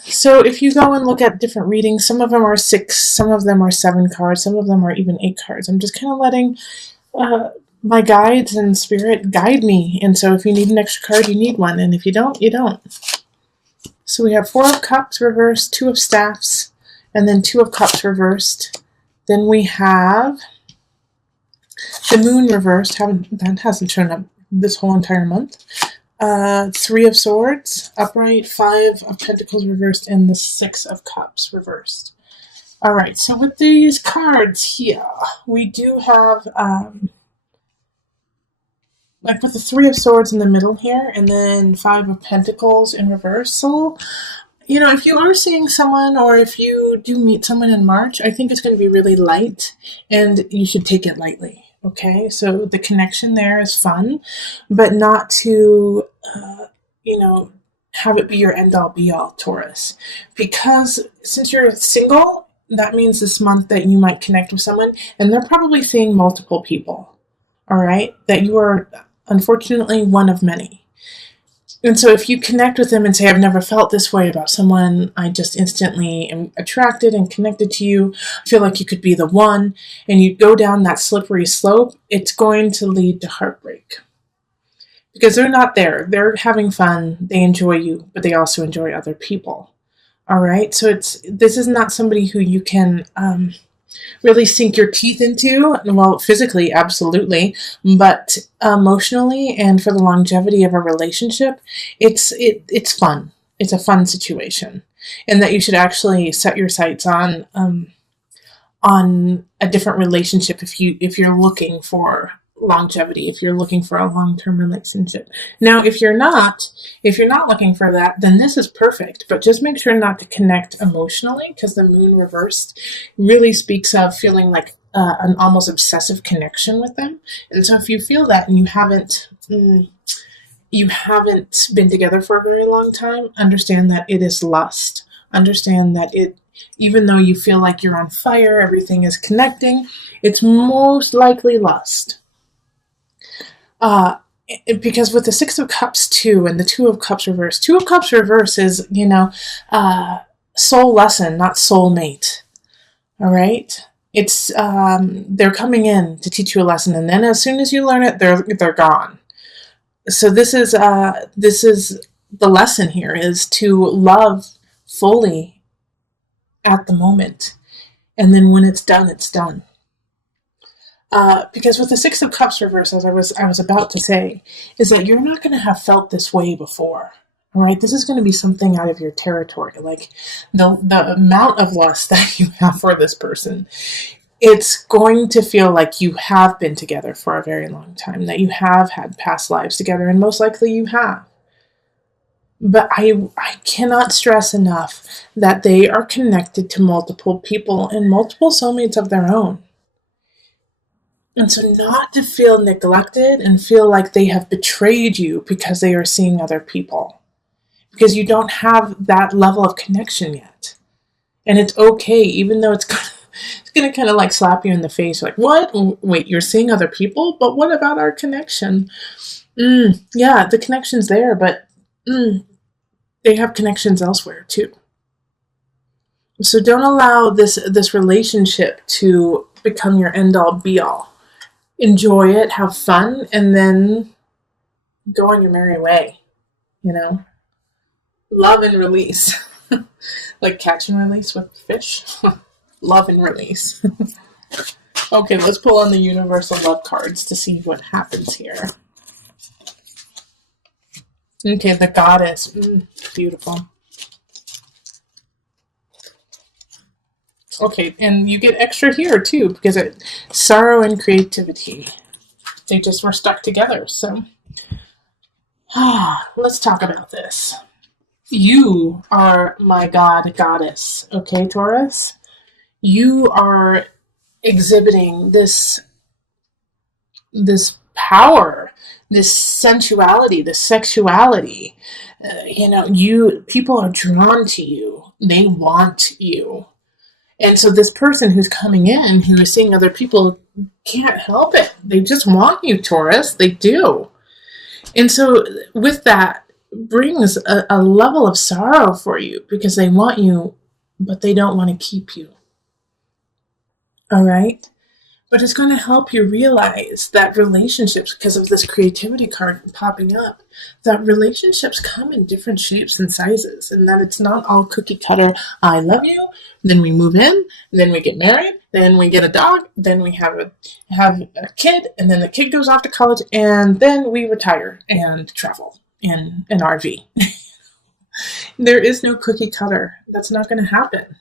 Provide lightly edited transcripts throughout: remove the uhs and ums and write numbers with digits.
So if you go and look at different readings, some of them are 6, some of them are 7 cards, some of them are even 8 cards. I'm just kind of letting my guides and spirit guide me. And so if you need an extra card, you need one. And if you don't, you don't. So we have 4 of Cups reversed, 2 of Staffs, and then 2 of Cups reversed. Then we have the Moon reversed. That hasn't shown up this whole entire month. 3 of Swords upright, 5 of Pentacles reversed, and the 6 of Cups reversed. All right, so with these cards here, we do have, like with the 3 of Swords in the middle here, and then 5 of Pentacles in reversal. You know, if you are seeing someone, or if you do meet someone in March, I think it's going to be really light, and you should take it lightly. Okay, so the connection there is fun, but not to, have it be your end-all be-all, Taurus. Because since you're single, that means this month that you might connect with someone, and they're probably seeing multiple people, all right? That you are, unfortunately, one of many. And so if you connect with them and say, I've never felt this way about someone, I just instantly am attracted and connected to you, I feel like you could be the one, and you go down that slippery slope, it's going to lead to heartbreak. Because they're not there. They're having fun. They enjoy you, but they also enjoy other people. All right? So this is not somebody who you can really sink your teeth into. Well, physically, absolutely. But emotionally and for the longevity of a relationship, it's fun. It's a fun situation. And that you should actually set your sights on a different relationship if you're looking for longevity, if you're looking for a long-term relationship. Now, if you're not looking for that, then this is perfect, but just make sure not to connect emotionally, because the Moon reversed really speaks of feeling like an almost obsessive connection with them. And so if you feel that and you haven't been together for a very long time, understand that it is lust. Understand that even though you feel like you're on fire, everything is connecting, it's most likely lust. Because with the 6 of Cups too, and the 2 of Cups reverse, 2 of Cups reverse is, soul lesson, not soulmate. All right? It's, they're coming in to teach you a lesson, and then as soon as you learn it, they're gone. So this is the lesson here, is to love fully at the moment. And then when it's done, it's done. Because with the 6 of Cups reverse, as I was about to say, is that you're not going to have felt this way before. All right, this is going to be something out of your territory. Like the amount of lust that you have for this person, it's going to feel like you have been together for a very long time, that you have had past lives together, and most likely you have. But I cannot stress enough that they are connected to multiple people and multiple soulmates of their own. And so not to feel neglected and feel like they have betrayed you because they are seeing other people. Because you don't have that level of connection yet. And it's okay, even though it's going to kind of like slap you in the face. Like, what? Wait, you're seeing other people? But what about our connection? Yeah, the connection's there, but they have connections elsewhere too. So don't allow this relationship to become your end-all be-all. Enjoy it, have fun, and then go on your merry way, Love and release. Like catch and release with fish. Love and release. Okay, let's pull on the universal love cards to see what happens here. Okay, the Goddess. Beautiful. Okay, and you get extra here too, because sorrow and creativity. They just were stuck together, so. Let's talk about this. You are my goddess, okay, Taurus? You are exhibiting this power, this sensuality, this sexuality. People are drawn to you. They want you. And so this person who's coming in, who is seeing other people, can't help it. They just want you, Taurus. They do. And so with that, brings a level of sorrow for you because they want you, but they don't want to keep you. All right? But it's going to help you realize that relationships, because of this creativity card popping up, that relationships come in different shapes and sizes, and that it's not all cookie cutter. I love you, then we move in, then we get married, then we get a dog, then we have a kid, and then the kid goes off to college, and then we retire and travel in an RV. There is no cookie cutter. That's not going to happen.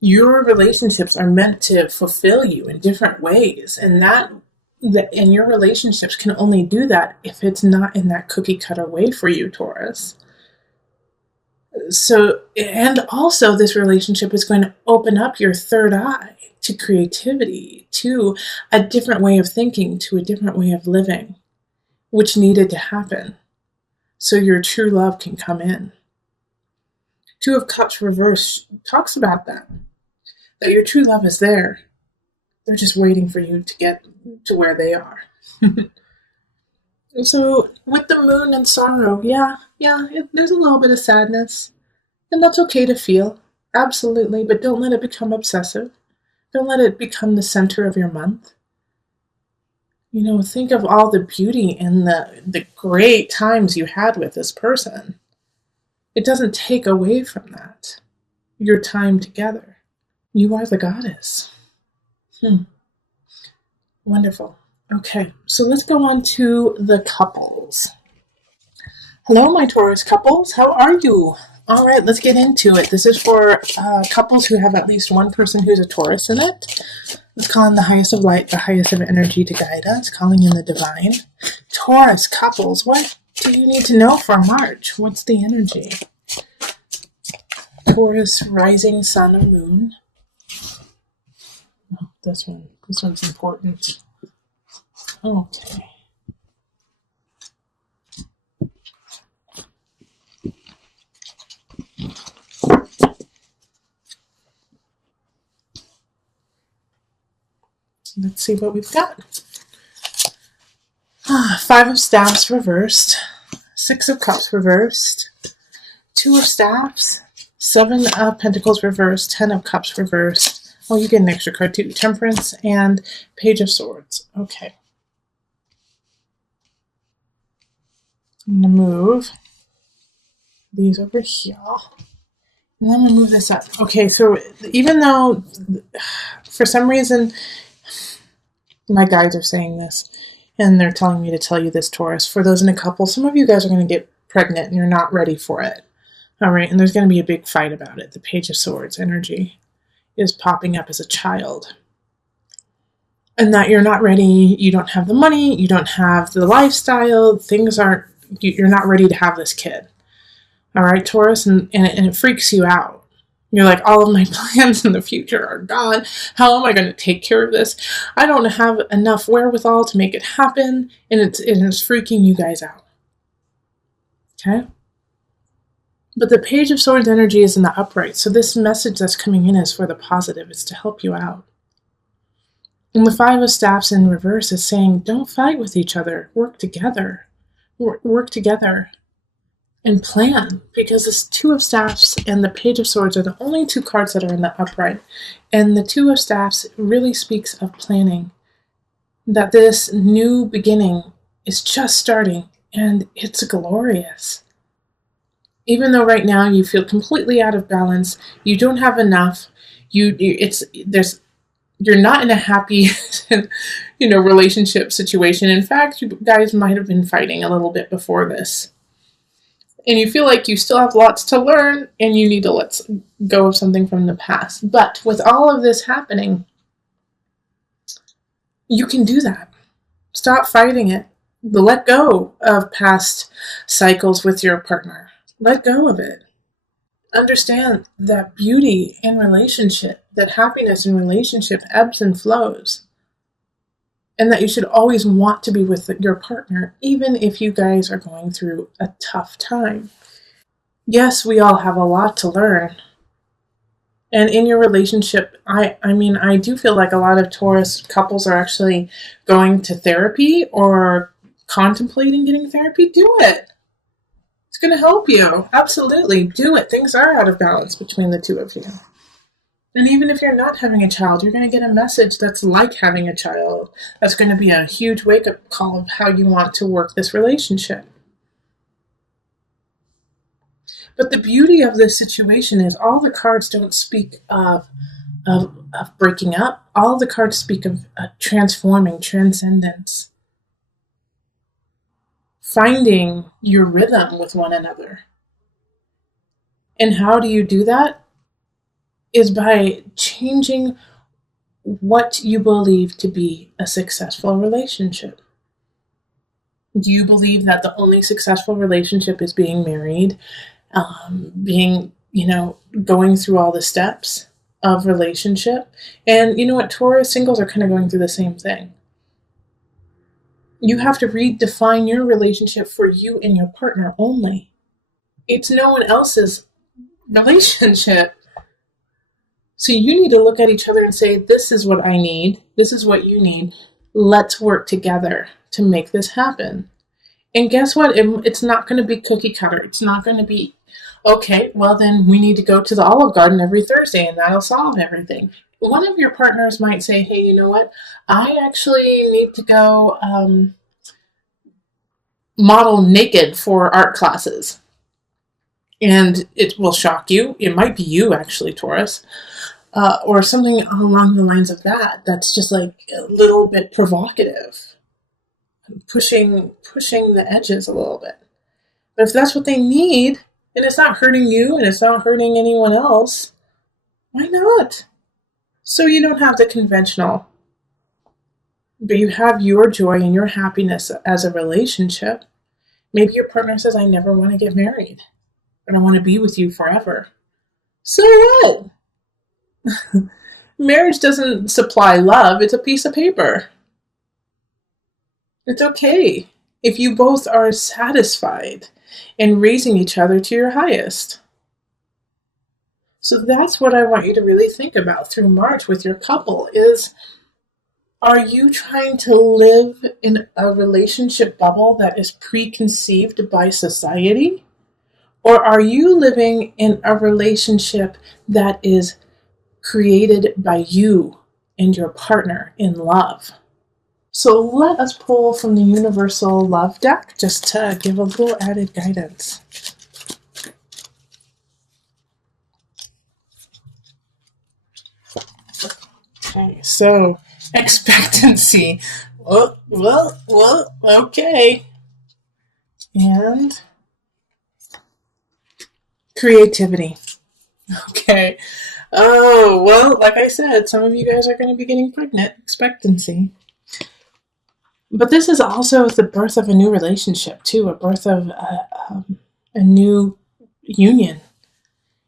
Your relationships are meant to fulfill you in different ways, and and your relationships can only do that if it's not in that cookie cutter way for you, Taurus. So, and also this relationship is going to open up your third eye to creativity, to a different way of thinking, to a different way of living, which needed to happen so your true love can come in. Two of Cups reverse talks about that your true love is there. They're just waiting for you to get to where they are. So with the moon and sorrow, there's a little bit of sadness. And that's okay to feel. Absolutely. But don't let it become obsessive. Don't let it become the center of your month. Think of all the beauty and the great times you had with this person. It doesn't take away from that. Your time together. You are the goddess. Wonderful. Okay, so let's go on to the couples. Hello, my Taurus couples. How are you? All right, let's get into it. This is for couples who have at least one person who's a Taurus in it. Let's call in the highest of light, the highest of energy to guide us, calling in the divine. Taurus couples, what do you need to know for March? What's the energy? Taurus, rising sun or moon. This one's important. Okay. Let's see what we've got. Five of Staffs reversed. Six of Cups reversed. Two of Staffs. Seven of Pentacles reversed. 10 of Cups reversed. Oh, you get an extra card too. Temperance and Page of Swords. Okay. I'm going to move these over here. And then I'm going to move this up. Okay, so even though for some reason my guides are saying this, and they're telling me to tell you this, Taurus, for those in a couple, some of you guys are going to get pregnant and you're not ready for it. All right, and there's going to be a big fight about it. The Page of Swords energy is popping up as a child. And that you're not ready, you don't have the money, you don't have the lifestyle, you're not ready to have this kid. All right, Taurus, and it freaks you out. You're like, all of my plans in the future are gone. How am I going to take care of this? I don't have enough wherewithal to make it happen, and it's freaking you guys out. Okay? But the Page of Swords energy is in the upright, so this message that's coming in is for the positive. It's to help you out. And the Five of Staffs in reverse is saying, don't fight with each other. Work together. Work together and plan. Because this Two of Staffs and the Page of Swords are the only two cards that are in the upright. And the Two of Staffs really speaks of planning. That this new beginning is just starting, and it's glorious. Even though right now you feel completely out of balance, you don't have enough, you're not in a happy, relationship situation. In fact, you guys might have been fighting a little bit before this. And you feel like you still have lots to learn and you need to let go of something from the past. But with all of this happening, you can do that. Stop fighting it. Let go of past cycles with your partner. Let go of it. Understand that beauty in relationship, that happiness in relationship ebbs and flows. And that you should always want to be with your partner, even if you guys are going through a tough time. Yes, we all have a lot to learn. And in your relationship, I do feel like a lot of Taurus couples are actually going to therapy or contemplating getting therapy. Do it. It's going to help you. Absolutely. Do it. Things are out of balance between the two of you. And even if you're not having a child, you're going to get a message that's like having a child. That's going to be a huge wake up call of how you want to work this relationship. But the beauty of this situation is all the cards don't speak of breaking up. All the cards speak of transforming, transcendence, finding your rhythm with one another. And how do you do that? Is by changing what you believe to be a successful relationship. Do you believe that the only successful relationship is being married, going through all the steps of relationship? And you know what, Taurus singles are kind of going through the same thing. You have to redefine your relationship for you and your partner only. It's no one else's relationship. So you need to look at each other and say, this is what I need. This is what you need. Let's work together to make this happen. And guess what? It's not going to be cookie cutter. It's not going to be, okay, well then we need to go to the Olive Garden every Thursday and that'll solve everything. One of your partners might say, hey, you know what? I actually need to go model naked for art classes. And it will shock you. It might be you, actually, Taurus. Or something along the lines of that. That's just like a little bit provocative. Pushing the edges a little bit. But if that's what they need, and it's not hurting you and it's not hurting anyone else, why not? So you don't have the conventional, but you have your joy and your happiness as a relationship. Maybe your partner says, I never want to get married, but I want to be with you forever. So what? Marriage doesn't supply love, it's a piece of paper. It's okay if you both are satisfied and raising each other to your highest. So that's what I want you to really think about through March with your couple is, are you trying to live in a relationship bubble that is preconceived by society? Or are you living in a relationship that is created by you and your partner in love? So let us pull from the Universal Love deck just to give a little added guidance. Okay, so expectancy. Well, okay. And creativity. Okay. Oh, well, like I said, some of you guys are going to be getting pregnant. Expectancy. But this is also the birth of a new relationship, too, a birth of a new union.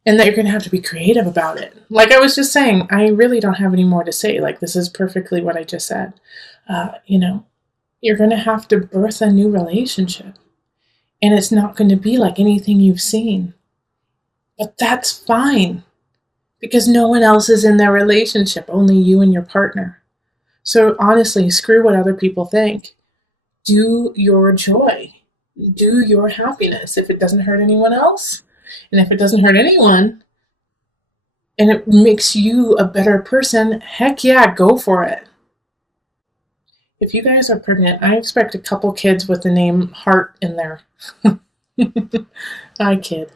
And that you're going to have to be creative about it. Like I was just saying, I really don't have any more to say. Like, this is perfectly what I just said. You're going to have to birth a new relationship. And it's not going to be like anything you've seen. But that's fine. Because no one else is in their relationship, only you and your partner. So honestly, screw what other people think. Do your joy. Do your happiness. If it doesn't hurt anyone else, and if it doesn't hurt anyone, and it makes you a better person, heck yeah, go for it. If you guys are pregnant, I expect a couple kids with the name Heart in there. I kid.